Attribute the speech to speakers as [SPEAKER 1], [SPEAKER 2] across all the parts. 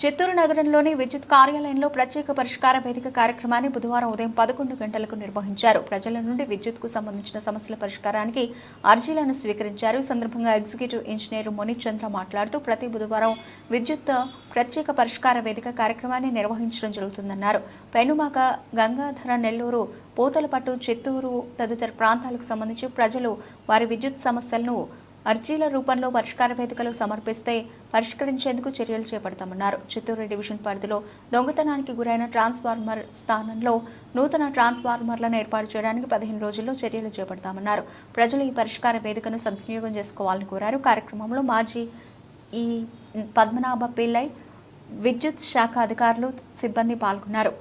[SPEAKER 1] చిత్తూరు నగరంలోని విద్యుత్ కార్యాలయంలో ప్రత్యేక పరిష్కార వేదిక కార్యక్రమాన్ని బుధవారం ఉదయం పదకొండు గంటలకు నిర్వహించారు. ప్రజల నుండి విద్యుత్కు సంబంధించిన సమస్యల పరిష్కారానికి అర్జీలను స్వీకరించారు. ఈ సందర్భంగా ఎగ్జిక్యూటివ్ ఇంజనీర్ మునీత్ చంద్ర మాట్లాడుతూ ప్రతి బుధవారం విద్యుత్ ప్రత్యేక పరిష్కార వేదిక కార్యక్రమాన్ని నిర్వహించడం జరుగుతుందన్నారు. పెనుమాక గంగాధర నెల్లూరు పూతలపట్టు చిత్తూరు తదితర ప్రాంతాలకు సంబంధించి ప్రజలు వారి విద్యుత్ సమస్యలను అర్జీల రూపంలో పరిష్కార వేదికలు సమర్పిస్తే పరిష్కరించేందుకు చర్యలు చేపడతామన్నారు. చిత్తూరు డివిజన్ పరిధిలో దొంగతనానికి గురైన ట్రాన్స్ఫార్మర్ స్థానంలో నూతన ట్రాన్స్ఫార్మర్లను ఏర్పాటు చేయడానికి పదిహేను రోజుల్లో చర్యలు చేపడతామన్నారు. ప్రజలు ఈ పరిష్కార వేదికను సద్వినియోగం చేసుకోవాలని కోరారు. కార్యక్రమంలో మాజీ ఈ పద్మనాభ పిల్లై విద్యుత్ శాఖ అధికారులు సిబ్బంది పాల్గొన్నారు.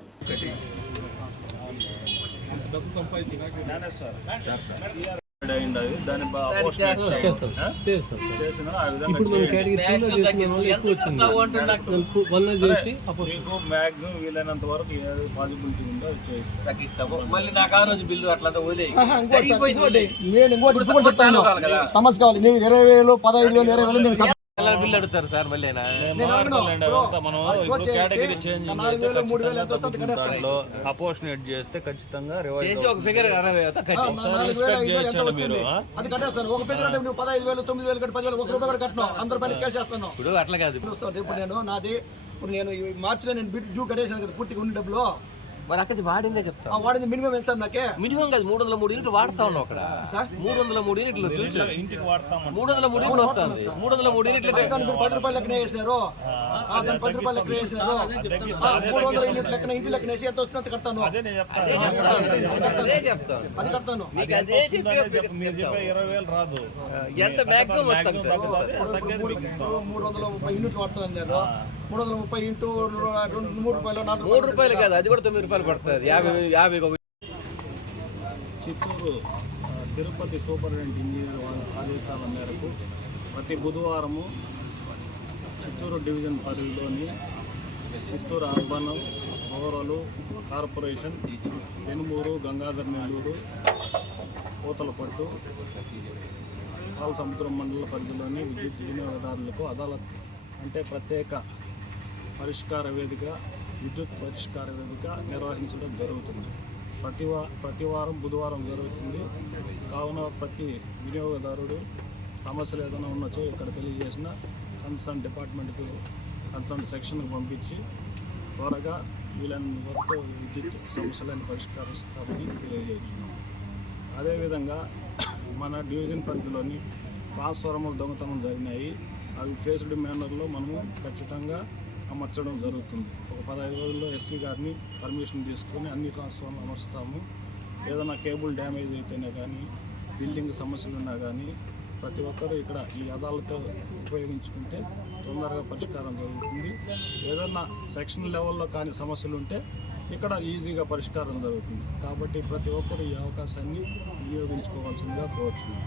[SPEAKER 2] డబ్బు సంపాదించిన ఇప్పుడు మనం. కేటగిరీ చేసిన వాళ్ళు ఎక్కువ వచ్చింది. చేసి
[SPEAKER 3] మ్యాక్సిమం వీలైనంత వరకు ఏది పాసిబిలిటీ ఉందో అది చేయిస్తాం.
[SPEAKER 4] తగ్గిస్తాము మళ్ళీ నాకు ఆ రోజు బిల్లు అట్లా.
[SPEAKER 5] నేను ఇంకోటి సమస్య కావాలి. ఇరవై వేలు పదహైదు వేలు ఇరవై వేలు నేను
[SPEAKER 4] బిల్లు అడుగుతారు సార్ మళ్ళీ
[SPEAKER 3] అపోర్షనేట్ చేస్తే ఖచ్చితంగా రివైజ్
[SPEAKER 4] చేసి ఒక ఫిగర్?
[SPEAKER 5] అది కట్టేస్తాను. ఒక పేరు అంటే నువ్వు పదహైదు వేలు తొమ్మిది వేలు కట్టి పది వేలు ఒక రూపాయి కూడా కట్టను. అందరి పైన కేసేస్తాను
[SPEAKER 4] ఇప్పుడు అట్లా కాదు.
[SPEAKER 5] ఇప్పుడు నేను నాది ఇప్పుడు నేను మార్చిలో నేను బిడ్ డ్యూ కట్టేసాను కదా పూర్తిగా ఉన్న డబ్బులు.
[SPEAKER 4] మరి అక్కడ వాడిందే చెప్తా
[SPEAKER 5] వాడింది మినిమం ఎంత సార్ నాకే?
[SPEAKER 4] మినిమం కాదు మూడు వందల మూడు యూనిట్లు వాడుతా ఉన్నావు అక్కడ.
[SPEAKER 5] సార్?
[SPEAKER 4] మూడు వందల మూడు యూనిట్లు తెలుసు
[SPEAKER 3] ఇంటికి వాడతాం
[SPEAKER 4] మూడు వందల మూడు యూనిట్లు వస్తుంది. మూడు వందల మూడు యూనిట్లు
[SPEAKER 5] పది రూపాయలు ఆ, దాన్ని పది రూపాయలు మూడు వందల యూనిట్ లెక్కన ఇంటి లెక్కన వేసి ఎంత వస్తుంది అంత కడతాను.
[SPEAKER 3] అదే నేను చెప్తాను.
[SPEAKER 4] అదే చెప్తాను.
[SPEAKER 5] అది కడతాను.
[SPEAKER 4] ఎంత
[SPEAKER 5] మూడు వందల ముప్పై యూనిట్లు వాడుతుంది నేను. మూడు వందల ముప్పై ఇంటూ రెండు మూడు రూపాయలు నాలుగు
[SPEAKER 4] మూడు
[SPEAKER 5] రూపాయలు
[SPEAKER 4] కాదు అది కూడా తొమ్మిది రూపాయలు పడుతుంది. యాభై యాభై ఒక
[SPEAKER 3] చిత్తూరు తిరుపతి సూపరింటెండెంట్ ఇంజనీర్ ఆదేశాల మేరకు ప్రతి బుధవారము చిత్తూరు డివిజన్ పరిధిలోని Chittoor urban rural corporation Penumuru Gangadhara Nellore Puthalapattu Palasamudram మండల పరిధిలోని విద్యుత్ వినియోగదారులకు అదాలత్ అంటే ప్రత్యేక పరిష్కార వేదిక విద్యుత్ పరిష్కార వేదిక నిర్వహించడం జరుగుతుంది. ప్రతి ప్రతి వారం బుధవారం జరుగుతుంది. కావున ప్రతి వినియోగదారుడు సమస్యలు ఏదైనా ఉన్నచో ఇక్కడ తెలియజేసిన కన్సర్న్ డిపార్ట్మెంట్కు కన్సర్న్ సెక్షన్కు పంపించి త్వరగా వీళ్ళని వరకు విద్యుత్ సమస్యలను పరిష్కరిస్తామని తెలియజేస్తున్నాం. అదేవిధంగా మన డివిజన్ పరిధిలోని ట్రాన్స్ఫార్మర్ దొంగతనం జరిగినాయి. అవి ఫేస్డ్ మేనర్లో మనము ఖచ్చితంగా అమర్చడం జరుగుతుంది. ఒక పదహైదు రోజుల్లో ఎస్సీ గారిని పర్మిషన్ తీసుకొని అన్ని ట్రాన్స్ఫార్మర్ అమర్చుతాము. ఏదైనా కేబుల్ డ్యామేజ్ అయితేనే కానీ బిల్డింగ్ సమస్యలు ఉన్నా కానీ ప్రతి ఒక్కరూ ఇక్కడ ఈ అదాలతో ఉపయోగించుకుంటే తొందరగా పరిష్కారం జరుగుతుంది. ఏదన్నా సెక్షన్ లెవెల్లో కానీ సమస్యలు ఉంటే ఇక్కడ ఈజీగా పరిష్కారం జరుగుతుంది. కాబట్టి ప్రతి ఒక్కరు ఈ అవకాశాన్ని వినియోగించుకోవాల్సిందిగా కోరుతున్నాను